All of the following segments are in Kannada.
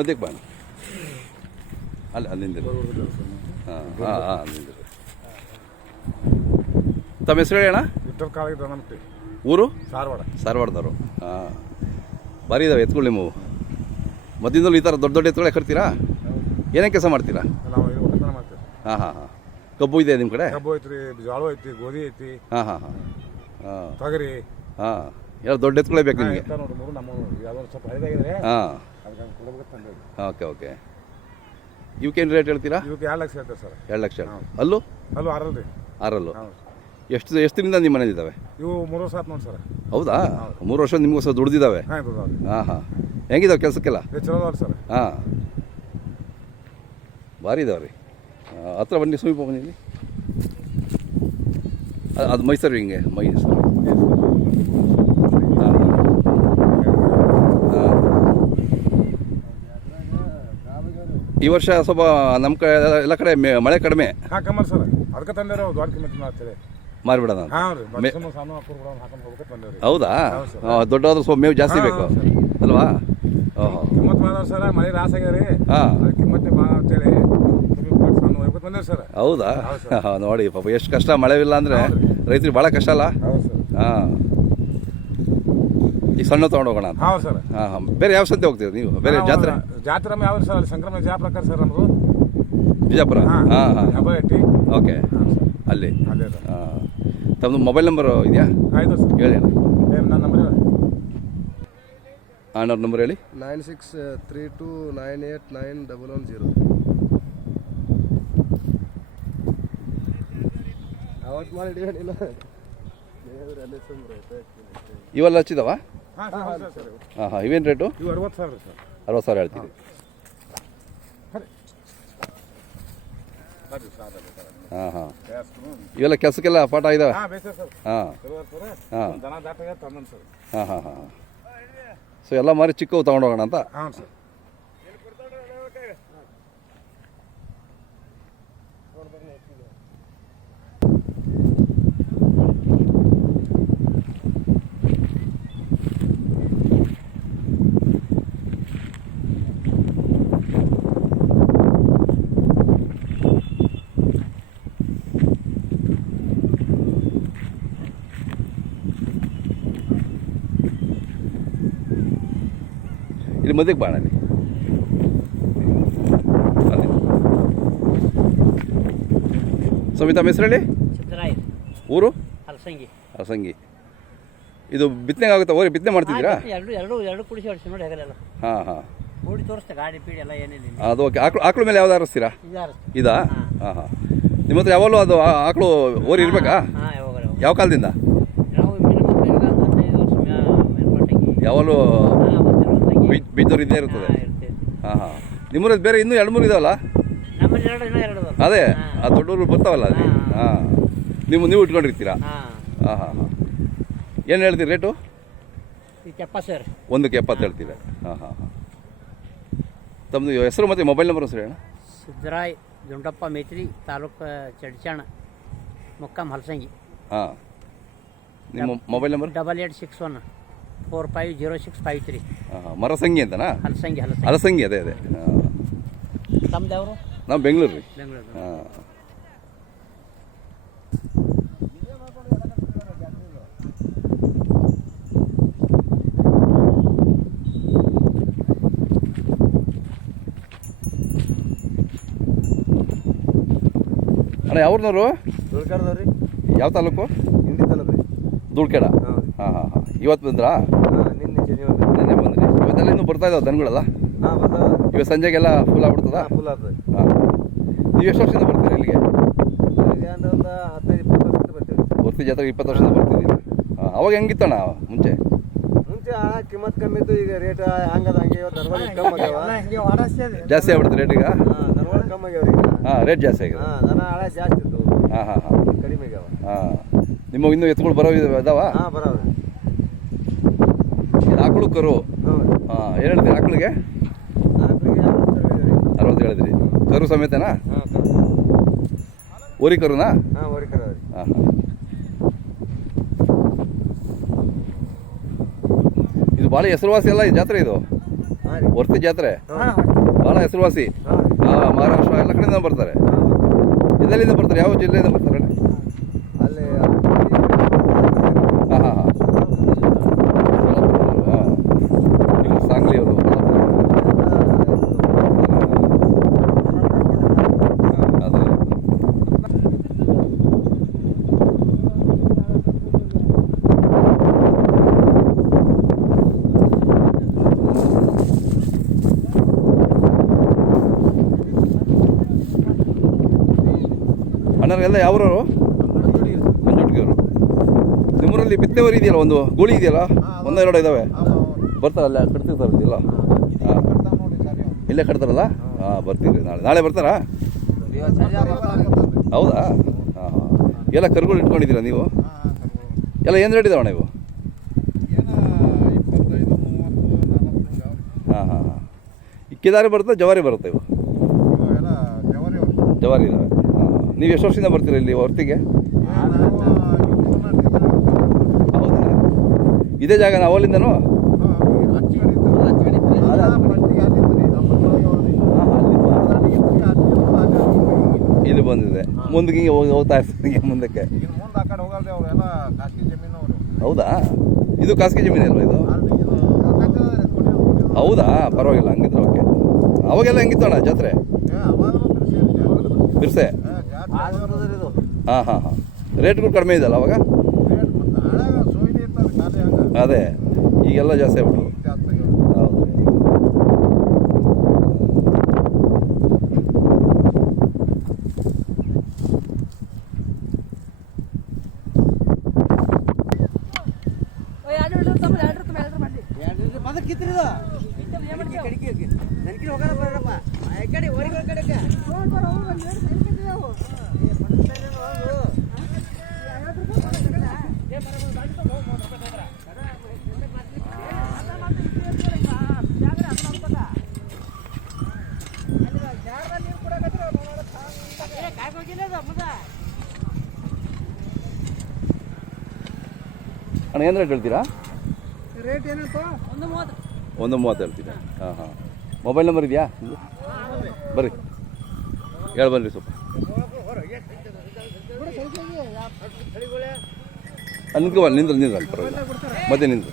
ಮಧ್ಯಕ್ಕೆ ಬಾ ಅಲ್ಲಿ ಅಲ್ಲಿಂದ ಹಾಂ ಹಾಂ ಹಾಂ ಅಲ್ಲಿಂದ ತಮ್ಮ ಹೆಸರು ಹೇಳಿ ಅಣ್ಣ? ಊರು? ಸಾರವಾಡ ಸಾರವಾಡದವರು ಹಾಂ. ಬರೀ ಇದಾವೆ ಎತ್ಕೊಳ್ಳಿ ನಿಮ್ಮವು ಮಧ್ಯದಲ್ಲಿ ಈ ಥರ ದೊಡ್ಡ ದೊಡ್ಡ ಎತ್ತುಗಳೇ ಕಟ್ತೀರಾ? ಏನೇನು ಕೆಲಸ ಮಾಡ್ತೀರಾ? ನಾವು ಹಾಂ ಹಾಂ ಹಾಂ. ಕಬ್ಬು ಇದೆ ನಿಮ್ಮ ಕಡೆ? ಕಬ್ಬು ಐತ್ರಿ ಜೋಳ ಐತಿ ಗೋಧಿ ಐತಿ. ಹಾಂ ಹಾಂ ಹಾಂ. ಹಾಂ. ತೊಗರಿ. ಹಾಂ. ಎಲ್ಲ ದೊಡ್ಡ ಎತ್ತುಗಳೇ ಬೇಕು ನಿಮಗೆ. ಹಾಂ. ಓಕೆ ಓಕೆ ಇವಕ್ಕೇನು ರೇಟ್ ಹೇಳ್ತೀರಾ? ಇವಕ್ಕೆ ಎರಡು ಲಕ್ಷ ಹೇಳ್ತಾರೆ ಸರ್. ಎರಡು ಲಕ್ಷ ಅಲ್ಲೂ? ಅಲ್ಲೂ ಆರಲ್ಲು? ಹೌದು. ಎಷ್ಟು ಎಷ್ಟು ದಿನದಿಂದ ನಿಮ್ಮ ಮನೇಲಿದ್ದಾವೆ ಇವು ಮೂರು ವರ್ಷ ಆಯ್ತು ನೋಡಿ ಸರ್. ಹೌದಾ? ಮೂರು ವರ್ಷ ನಿಮಗೋಸ್ಕರ ದುಡ್ದಿದ್ದಾವೆ? ಹಾಂ ಹಾಂ ಹೆಂಗಿದಾವೆ ಕೆಲಸಕ್ಕೆಲ್ಲ? ಚಲೋ ಸರ್. ಹಾಂ. ಭಾರಿ ಇದಾವೆ ರೀ ಹತ್ರ ಬನ್ನಿ ಸಮೀಪ ಬನ್ನಿ ಅದು ಮೈಸೂರು ಹಿಂಗೆ? ಮೈಸೂರು ಹಾಂ ಹಾಂ ಈ ವರ್ಷ ಸ್ವಲ್ಪ ನಮ್ಮ ಕಡೆ ಎಲ್ಲ ಕಡೆ ಮೆ- ಮಳೆ ಕಡಿಮೆ. ಹಾಂ ಕಮ್ಮಲ್ ಸರ್ ಅದಕ್ಕೆ ತಂದೇವ್ರಿ ದ್ವಾರಕ ದೊಡ್ಡ ಕಿಮ್ಮತ್ ಮಾಡ್ತೀರಿ. ಮಾರಿಬಿಡೋಣ. ಹಾಂ ರೀ ಸುಮ್ಮನೆ ಸಣ್ಣ ಹಾಕೋರು ಕೂಡ ಹಾಕೊಂಡು ಹೋಗ್ಬೇಕು ತಂದೇವ್ರಿ ಹೌದಾ? ದೊಡ್ಡವಾದ್ರೂ ಸ್ವಲ್ಪ ಮೇವು ಜಾಸ್ತಿ ಬೇಕು. ಅಲ್ವಾ? ಓಹೋ. ಕಿಮ್ಮತ್ ಮಾಡಿದ್ರೆ ಸರ್ ಮಳೆ ರಾಸ ಆಗ್ಯಾರಿ ಹಾಂ. ಅದಕ್ಕೆ ಕಿಮ್ಮತ್ ಭಾಳ ಅಂತೇಳಿ ಹೋಗ್ಬೇಕು ಬಂದೇವಿ ಸರ್. ಹೌದಾ? ನೋಡಿ ಪಾಪ ಎಷ್ಟು ಕಷ್ಟ ಮಳೆ ಇಲ್ಲ ಅಂದರೆ ರೈತರಿಗೆ ಭಾಳ ಕಷ್ಟ ಅಲ್ಲ? ಹೌದು ಸರ್. ಹಾಂ. ಈಗ ಸಣ್ಣ ತೊಗೊಂಡು ಹೋಗೋಣ ಅಂತ. ಹೌದು ಸರ್. ಹಾಂ ಹಾಂ. ಬೇರೆ ಯಾವ ಸಂತೆ ಹೋಗ್ತೀವಿ ನೀವು? ಬೇರೆ ಜಾತ್ರೆ? ಜಾತ್ರೆ ಯಾವ್ದು ಸರ್ ಅಲ್ಲಿ ಸಂಕ್ರಮಣ ಜಾ ಪ್ರಕಾರ ಸರ್ ನಮ್ದು? ಬಿಜಾಪುರ ಹಾಂ ಹಾಂ ಹಬ್ಬ ಇಟ್ಟಿ ಓಕೆ. ಹಾಂ ಅಲ್ಲಿ. ಅದೇ ಸರ್. ಹಾಂ. ತಮ್ಮದು ಮೊಬೈಲ್ ನಂಬರ್ ಇದೆಯಾ? ಆಯ್ತು ಸರ್. ಹೇಳಿ ಅಣ್ಣ. ಏನು ನನ್ನ ನಂಬರ್ ಅಣ್ಣವ್ರ ನಂಬರ್ ಹೇಳಿ. Nine six three two nine eight nine double one zero. ಅವತ್ತು ಮಾಡಿ ಇವೆಲ್ಲ ಹಚ್ಚಿದವ? ಹಾಂ ಹಾಂ ಇವೇನು ರೇಟು? ಇವು ಅರವತ್ತು ಸಾವಿರ ಸರ್. ಅರವತ್ತು ಸಾವಿರ ಹೇಳ್ತೀರಿ. ಹಾಂ ಹಾಂ. ಇವೆಲ್ಲ ಕೆಲಸಕ್ಕೆಲ್ಲ ಪಾಠ ಇದಾವೆ? ಹಾಂ ಬೇಸ ಸರ್ ಹಾಂ. ಹಾಂ. ತಂದನ್ ಸರ್. ಹಾಂ ಹಾಂ ಹಾಂ ಸೊ ಎಲ್ಲ ಮಾರಿ ಚಿಕ್ಕವು ತೊಗೊಂಡು ಹೋಗೋಣ ಅಂತ? ಹಾಂ ಸರ್. ಅಲ್ಲಿ. ಸ್ವಾಮಿ ತಮ್ಮ ಹೇಳಿ ಊರು? ಹಲಸಂಗಿ ಹಲಸಂಗಿ ಇದು ಬಿತ್ತನೆ ಆಗುತ್ತಾ? ಹೋಗಿ ಬಿತ್ತನೆ ಮಾಡ್ತಿದ್ದೀರಾ? ಎರಡು ಎರಡು ಎರಡು ಕುಡಿಸಿ ಹೊಡಿಸಿ ನೋಡಿ ಹೆಗಲೆಲ್ಲ ಹಾಂ ಹಾಂ. ನೋಡಿ ತೋರಿಸ್ತೆ ಗಾಡಿ ಪೀಡಿ ಎಲ್ಲ ಏನಿಲ್ಲ ಅದು ಓಕೆ. ಆಕಳು ಆಕಳು ಮೇಲೆ ಯಾವ್ದು ಆರಿಸ್ತೀರಾ? ಇದಾರ ಇದಾ? ಹಾಂ. ಹಾಂ ನಿಮ್ಮ ಹತ್ರ ಯಾವಾಗಲೂ ಅದು ಆಕಳು ಓರಿ ಇರಬೇಕಾ. ಯಾವ ಕಾಲದಿಂದ? ಯಾವಾಗಲೂ ಬೀಜದವ್ರು ಇದ್ದೇ ಇರ್ತದೆ. ಹಾಂ ಹಾಂ ನಿಮ್ಮೂರಲ್ಲಿ ಬೇರೆ ಇನ್ನೂ ಎರಡು ಮೂರು ಇದಾವಲ್ಲ? ನಮ್ಮಲ್ಲಿ ಎರಡು ಇನ್ನೂ ಎರಡು ಅದಾವ. ಅದೇ. ಆ ದೊಡ್ಡವರು ಬರ್ತಾವಲ್ಲ ಅಲ್ಲಿ? ಹಾಂ. ನಿಮ್ಮ ನೀವು ನೀವು ಇಟ್ಕೊಂಡಿರ್ತೀರಾ? ಹಾಂ. ಹಾಂ ಹಾಂ ಹಾಂ. ಏನು ಹೇಳ್ತೀರಿ ರೇಟು? ಈ ಕೆಪ್ಪ ಸರ್ ಒಂದಕ್ಕೆ ಎಪ್ಪತ್ತು ಹೇಳ್ತೀರಾ? ಹಾಂ ಹಾಂ ಹಾಂ. ತಮ್ಮದು ಹೆಸರು ಮತ್ತು ಮೊಬೈಲ್ ನಂಬರ್ ಸರಿ ಅಣ್ಣ ಸಿದ್ದರಾಯ್ ದುಂಡಪ್ಪ ಮೇತ್ರಿ ತಾಲೂಕು ಚಡ್ಚಾಣ ಮುಕ್ಕಾಮ್ ಹಲಸಂಗಿ. ಹಾಂ. ನಿಮ್ಮ mobile number? Double eight six one. Four five zero six five three Marasangi ಅಂತನಾ? ಹಲಸಂಗಿ ಹಲಸಂಗಿ. ಅಲಸಂಗಿ ಅದೇ ಅದೇ. ಹಾಂ ತಮ್ದು ಯಾವರು? ನಾವು ಬೆಂಗಳೂರು ರೀ. ಬೆಂಗಳೂರು. ಹಾಂ ಅಣ್ಣ ಯಾವ್ರನ್ನವರು ದುಡ್ಕಾಡ್ದವ್ರಿ ಯಾವ ತಾಲೂಕು? ಹಿಂದಿ ತಾಲೂಕು ರೀ. ದುಡ್ಕೆಡ ಇವತ್ತು ಬಂದ್ರಾ? ಹಾಂ ನಿನ್ನೆ ಶನಿವಾರ ನೆನ್ನೆ ಬಂದ್ರಿ. ಇವತ್ತೆಲ್ಲ ಇನ್ನೂ ಬರ್ತಾ ಇದಾವೆ ದನಗಳಲ್ಲ? ಹಾಂ ಬಂದವ ಇವತ್ತು ಸಂಜೆಗೆಲ್ಲ ಫುಲ್ ಆಗ್ಬಿಡ್ತದ? ಫುಲ್ ಆಗ್ತದೆ. ಹಾಂ. ನೀವು ಎಷ್ಟು ವರ್ಷದಿಂದ ಬರ್ತೀರಾ ಇಲ್ಲಿಗೆ? ಒಂದು ಹದಿನೈದು ಇಪ್ಪತ್ತು ವರ್ಷದಿಂದ ಬರ್ತೀವಿ. ಜಾತ್ರೆ ಜಾತ್ರೆಗೆ ಇಪ್ಪತ್ತು ವರ್ಷದಿಂದ ಬರ್ತಿದ್ದೀವಿ ಹಾಂ ಅವಾಗ ಹೆಂಗಿತ್ತಣ್ಣ ಮುಂಚೆ? ಮುಂಚೆ ಕಿಮ್ಮತ್ ಕಮ್ಮಿ ಇತ್ತು ಈಗ ರೇಟ್ ಹಂಗದ ಹಂಗೆ ಇವತ್ತು ದನಗಳು ಕಮ್ಮಿ ಆಗ್ಯಾವ. ಜಾಸ್ತಿ ಆಗ್ಬಿಡ್ತು ರೇಟ್ ಈಗ? ಹಾಂ ದನಗಳು ಕಮ್ಮಿ ಆಗ್ಯಾವ ಈಗ. ಹಾಂ ರೇಟ್ ಜಾಸ್ತಿ ಆಗಿದೆ ಹಾಂ ದನ ಹಳೆ ಜಾಸ್ತಿ ಇತ್ತು ಹಾಂ ಹಾಂ ಹಾಂ. ಕಡಿಮೆ ಆಗ್ಯಾವ. ಹಾಂ. ನಿಮಗೆ ಇನ್ನೂ ಎತ್ತುಗಳು ಬರೋ ಇದಾವ? ಹಾಂ ಇದು ಆಕಳು ಕರು ಹಾಂ ಏನು ಹೇಳ್ತೀರಿ ಆಕಳಿಗೆ? ಅರವತ್ತು ಹೇಳಿದ್ರಿ. ಕರು ಸಮೇತನಾ? ಹಾಂ ಓರಿ ಕರುನಾ ಹಾಂ ಹಾಂ ಇದು ಭಾಳ ಹೆಸರುವಾಸಿ ಅಲ್ಲ ಈ ಜಾತ್ರೆ ಇದು? ವರ್ತಿ ಜಾತ್ರೆ? ಹಾಂ ಭಾಳ ಹೆಸರುವಾಸಿ? ಮಹಾರಾಷ್ಟ್ರ ಎಲ್ಲ ಕಡೆಯಿಂದ ಬರ್ತಾರೆ. ಎಲ್ಲೆಲ್ಲಿಂದ ಬರ್ತಾರೆ? ಯಾವ ಜಿಲ್ಲೆಯಿಂದ ಬರ್ತಾರೆ ಹೇಳಿ? ಅಲ್ಲಿ ಹಾಂ ಹಾಂ ಹಾಂ ಹಾಂ ಇವರು ಸಾಂಗ್ಲಿಯವರು ಅದೇ ಅಣ್ಣರೆಲ್ಲ ಯಾವ್ರವರು? ಮಂಜುಟ್ಗಿಯವರು ನಿಮ್ಮೂರಲ್ಲಿ ಬಿತ್ತನೆವರಿ ಇದೆಯಲ್ಲ ಒಂದು ಗೂಳಿ ಇದೆಯಲ್ಲ? ಒಂದೆರಡು ಎರಡು ಬರ್ತಾರೆ ಬರ್ತಾರಲ್ಲ ಕಟ್ತಿರ್ತಾರೆ ಇಲ್ಲ ಇಲ್ಲೇ ಕಟ್ತಾರಲ್ಲ? ಹಾಂ. ಬರ್ತೀವಿ ನಾಳೆ. ನಾಳೆ ಬರ್ತಾರಾ? ಹೌದಾ? ಹಾಂ ಹಾಂ. ಎಲ್ಲ ಕರ್ಗಳು ಇಟ್ಕೊಂಡಿದ್ದೀರಾ ನೀವು? ಎಲ್ಲ ಏನು ರೇಟ್ ಇದಾವಣ್ಣ ಇವು ಹಾಂ ಹಾಂ ಹಾಂ. ಇಕ್ಕಿದಾರಿ ಬರುತ್ತೆ ಜವಾರಿ ಬರುತ್ತೆ ಇವು? ಜವಾರಿ ಜವಾರಿ ಹಾಂ ನೀವು ಎಷ್ಟು ವರ್ಷದಿಂದ ಬರ್ತೀರಾ ಇಲ್ಲಿ ಹೊರ್ತಿಗೆ? ಹೌದಾ? ಇದೇ ಜಾಗ ಅವಲಿಂದನೂ ಇಲ್ಲಿ ಬಂದಿದೆ. ಮುಂದಕ್ಕೆ ಹಿಂಗೆ ಹೋಗಿ ಹೋಗ್ತಾ ಇರ್ತೀನಿ ಹಿಂಗೆ ಮುಂದಕ್ಕೆ. ಹೌದಾ? ಇದು ಖಾಸಗಿ ಜಮೀನು ಅಲ್ವಾ ಇದು? ಹೌದಾ? ಪರವಾಗಿಲ್ಲ ಹಂಗಿದ್ರೆ ಓಕೆ. ಅವಾಗೆಲ್ಲ ಹೆಂಗಿತ್ತು ಅಣ್ಣ ಜಾತ್ರೆ? ಬಿರ್ಸೆ ಹಾಂ ಹಾಂ ಹಾಂ. ರೇಟ್ಗಳು ಕಡಿಮೆ ಇದೆಯಲ್ಲ ಅವಾಗ? ಅದೇ. ಈಗೆಲ್ಲ ಜಾಸ್ತಿ ಆಗ್ಬಿಟ್ಟು ಅಣ್ಣ ಏನು ರೇಟ್ ಹೇಳ್ತೀರಾ? ರೇಟ್ ಏನಪ್ಪ? ಒಂದು ಮೂವತ್ತು. ಹೇಳ್ತೀರಾ? ಹಾಂ ಹಾಂ. ಮೊಬೈಲ್ ನಂಬರ್ ಇದೆಯಾ? ಬರ್ರಿ. ಹೇಳಿ ಬನ್ರಿ ಸ್ವಲ್ಪ. ನಿಂತ್ಕೊ ಬನ್ನಿ ನಿಂದ್ರ ನಿಂದ್ರು ಅಲ್ಲಿ ಪರವಾಗಿಲ್ಲ. ಮತ್ತೆ ನಿಂದ್ರು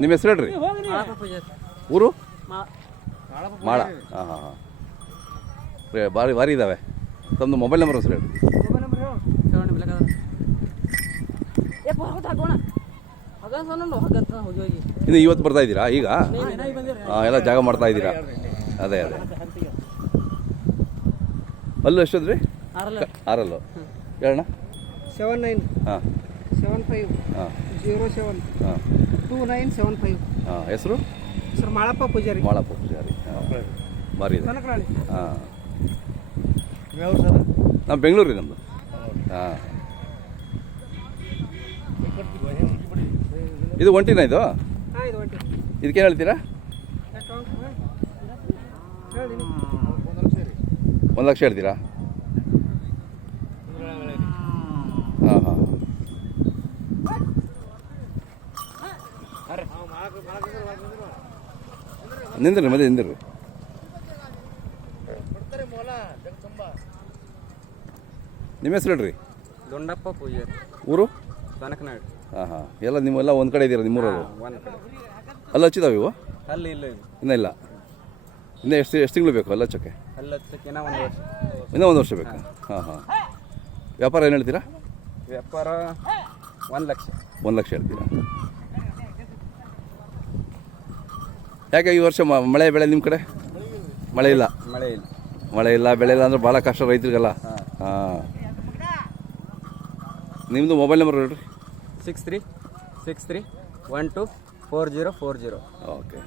ನಿಮ್ಮ ಹೆಸರು ಹೇಳ್ರಿ. ಊರು? ಮಾಳ. ಹಾಂ ಹಾಂ ಹಾಂ. ಭಾರಿ ಭಾರಿ ಇದ್ದಾವೆ ತಮ್ಮದು ಮೊಬೈಲ್ ನಂಬರ್ ಹೆಸರು ಹೇಳ್ರಿ. ಇನ್ನು ಇವತ್ತು ಬರ್ತಾ ಇದ್ದೀರಾ ಈಗ? ಹಾಂ ಎಲ್ಲ ಜಾಗ ಮಾಡ್ತಾ ಇದ್ದೀರಾ? ಅದೇ ಅದೇ. ಅಲ್ಲೂ ಎಷ್ಟದ್ರಿ ಆರಲ್ಲು. ಹೇಳಣ್ಣ? Seven nine. ಹಾಂ. Seven five. ಹಾಂ. Zero seven. ಹಾಂ. Two nine seven five. ಹಾಂ ಹೆಸರು? ಸರ್ ಮಾಳಪ್ಪ ಪೂಜಾರಿ. ಮಾಳಪ್ಪ ಪೂಜಾರಿ. ಹಾಂ. ಭಾರಿ ಇದೆ. ಹಾಂ. ಯಾವ ಸರ್? ನಾವು ಬೆಂಗಳೂರು ನಮ್ಮದು ಹಾಂ. ಇದು ಒಂಟಿನ ಇದು? ಇದಕ್ಕೆ ಇದು ಒಂಟಿ. ಇದಕ್ಕೇನು ಹೇಳ್ತೀರಾ? ಹೇಳಿ ಒಂದು ಲಕ್ಷ ಹೇಳ್ತೀರಾ? ಹಾಂ ಹಾಂ. ನಿಂದ್ರಿ ಮತ್ತೆ ನಿಂದ್ರಿ ನಿಮ್ಮ ಹೆಸರು ಹೇಳ್ರಿ. ದೊಂಡಪ್ಪ ಪೂಜೆ ಊರು? ಕನಕನಾಡು ಹಾಂ ಹಾಂ ಎಲ್ಲ ನಿಮ್ಮೆಲ್ಲ ಒಂದು ಕಡೆ ಇದ್ದೀರಾ ನಿಮ್ಮೂರಲ್ಲಿ ಒಂದು ಕಡೆ. ಅಲ್ಲಿ ಹಚ್ಚಿದಾವೆ ಇವು? ಅಲ್ಲಿ ಇಲ್ಲ ಇದು ಇನ್ನೂ ಇಲ್ಲ. ಇನ್ನೂ ಎಷ್ಟು ಎಷ್ಟು ತಿಂಗಳು ಬೇಕು ಅಲ್ಲಿ ಹಚ್ಚೋಕ್ಕೆ? ಅಲ್ಲಿ ಹಚ್ಚಕ್ಕಿನ ಒಂದು ವರ್ಷ. ಇನ್ನೂ ಒಂದು ವರ್ಷ ಬೇಕು? ಹಾಂ ಹಾಂ. ವ್ಯಾಪಾರ ಏನು ಹೇಳ್ತೀರಾ? ವ್ಯಾಪಾರ ಒಂದು ಲಕ್ಷ. ಒಂದು ಲಕ್ಷ ಹೇಳ್ತೀರಾ? ಯಾಕೆ ಈ ವರ್ಷ ಮ- ಮಳೆ ಬೆಳೆ ನಿಮ್ಮ ಕಡೆ? ಮಳೆ ಇಲ್ಲ. ಮಳೆ ಇಲ್ಲ. ಮಳೆ ಇಲ್ಲ ಬೆಳೆ ಇಲ್ಲ ಅಂದ್ರೆ ಭಾಳ ಕಷ್ಟ ರೈತರಿಗೆಲ್ಲ. ಹಾಂ. ನಿಮ್ಮದು ಮೊಬೈಲ್ ನಂಬರ್ ಹೇಳ್ರಿ. Six three six three one two four zero four zero okay